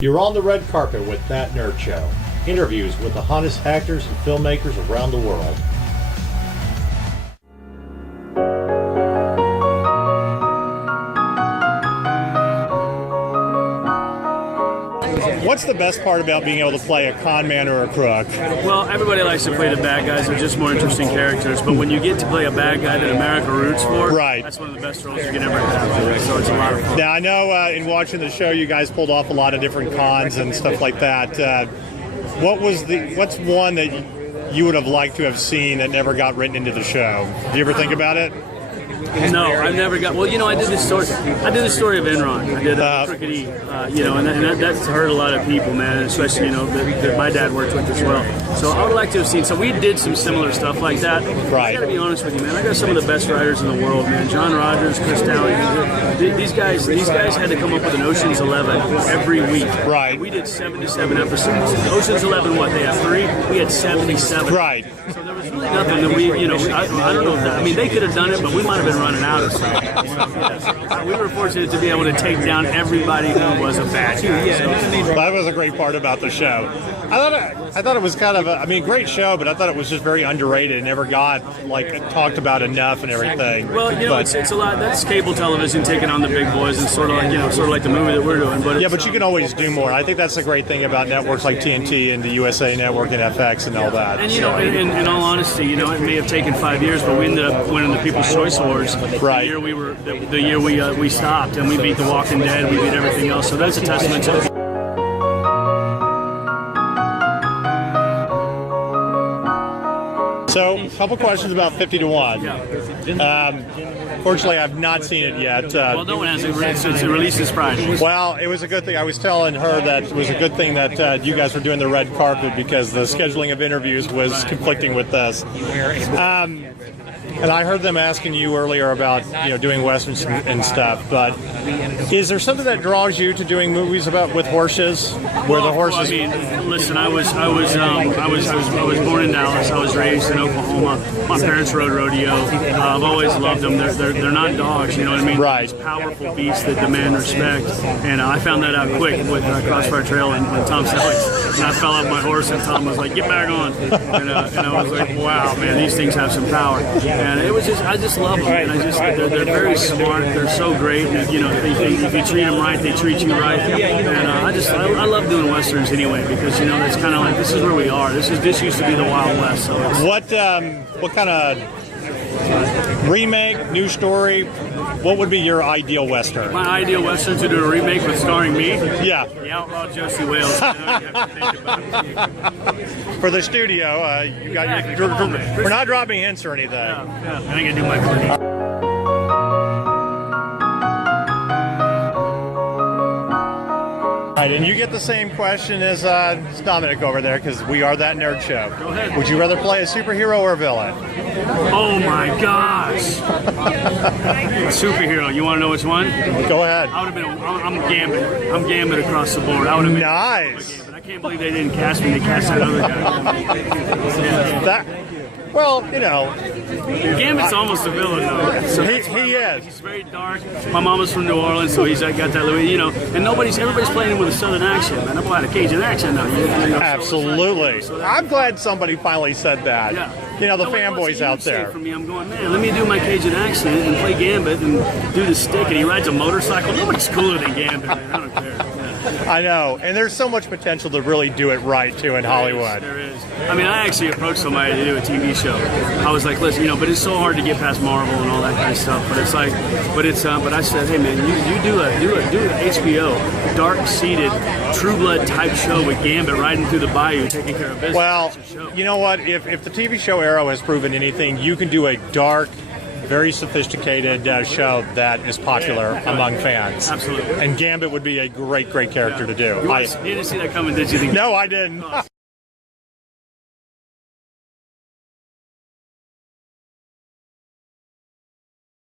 You're on the red carpet with That Nerd Show. Interviews with the hottest actors and filmmakers around the world. What's the best part about being able to play a con man or a crook? Well, everybody likes to play the bad guys. They're just more interesting characters. But when you get to play a bad guy that America roots for, right, that's one of the best roles you can ever have. So it's a lot of fun. Now, I know in watching the show, you guys pulled off a lot of different cons and stuff like that. What's one that you would have liked to have seen that never got written into the show? Do you ever think about it? No, I've never got. Well, I did this story. I did the story of Enron. I did Crooked E. And that's hurt a lot of people, man. Especially, that my dad worked with as well. So I would like to have seen. So we did some similar stuff like that. Right. I got to be honest with you, man. I got some of the best writers in the world, man. John Rogers, Chris Downey. These guys had to come up with an Ocean's 11 every week. Right. We did 77 episodes. Ocean's 11, what they have 3? We had 77. Right. So there was really nothing that we, I don't know if that. I mean, they could have done it, but we might have been running out of stuff. We were fortunate to be able to take down everybody who was a bad guy. So. That was a great part about the show. I thought it was kind of a great show, but I thought it was just very underrated. It never got talked about enough and everything. Well, it's a lot. That's cable television taking on the big boys, and sort of like the movie that we're doing. But yeah, but you can always do more. I think that's the great thing about networks like TNT and the USA Network and FX and all that. And in all honesty, it may have taken 5 years, but we ended up winning the People's Choice Awards. Right. The year we stopped, and we beat The Walking Dead, we beat everything else. So that's a testament to. So, a couple questions about 50 to 1. Fortunately, I've not seen it yet. Well, no one has it since it released this Friday. Well, it was a good thing. I was telling her that it was a good thing that you guys were doing the red carpet because the scheduling of interviews was conflicting with this. And I heard them asking you earlier about doing westerns and stuff. But is there something that draws you to doing movies with horses, where the horses? Listen, I was born in Dallas. I was raised in Oklahoma. My parents rode rodeo. I've always loved them. They're not dogs, you know what I mean? Right. These powerful beasts that demand respect. And I found that out quick with Crossfire Trail and Tom Selleck. And I fell off my horse, and Tom was like, "Get back on!" And I was like, "Wow, man, these things have some power." And it was I just love them. And they're very smart. They're so great. And, if you treat them right, they treat you right. And I love doing westerns anyway because it's kind of like this is where we are. This used to be the Wild West. So what kind of remake, new story? What would be your ideal western? My ideal western to do a remake with starring me? Yeah. The Outlaw Josie Wales. You have to think about it. For the studio, you got we're not dropping hints or anything. Yeah. I think I do my part. Right, and you get the same question as Dominic over there because we are That Nerd Show. Go ahead. Would you rather play a superhero or a villain? Oh my gosh! A superhero. You want to know which one? Go ahead. I would have been. I'm Gambit. I'm Gambit across the board. I would have been. Nice. I can't believe they didn't cast me. They cast that other guy. Well, Gambit's almost a villain, though. So he is. He's very dark. My mama's from New Orleans, so he's got that, and everybody's playing him with a Southern accent, man. I'm playing a Cajun accent now. Absolutely. I'm glad somebody finally said that. Yeah. The fanboys out there. For me, I'm going, man, let me do my Cajun accent and play Gambit and do the stick, and he rides a motorcycle. Nobody's cooler than Gambit, man. I don't care. I know, and there's so much potential to really do it right too in Hollywood. There is. I mean, I actually approached somebody to do a TV show. I was like, listen, but it's so hard to get past Marvel and all that kind of stuff. But but I said, hey man, you do an HBO dark-seated, True Blood type show with Gambit riding through the bayou, taking care of business. Well, you know what? If the TV show Arrow has proven anything, you can do a dark, very sophisticated show that is popular among fans. Absolutely. And Gambit would be a great character to do. You didn't see that coming, did you? No, I didn't.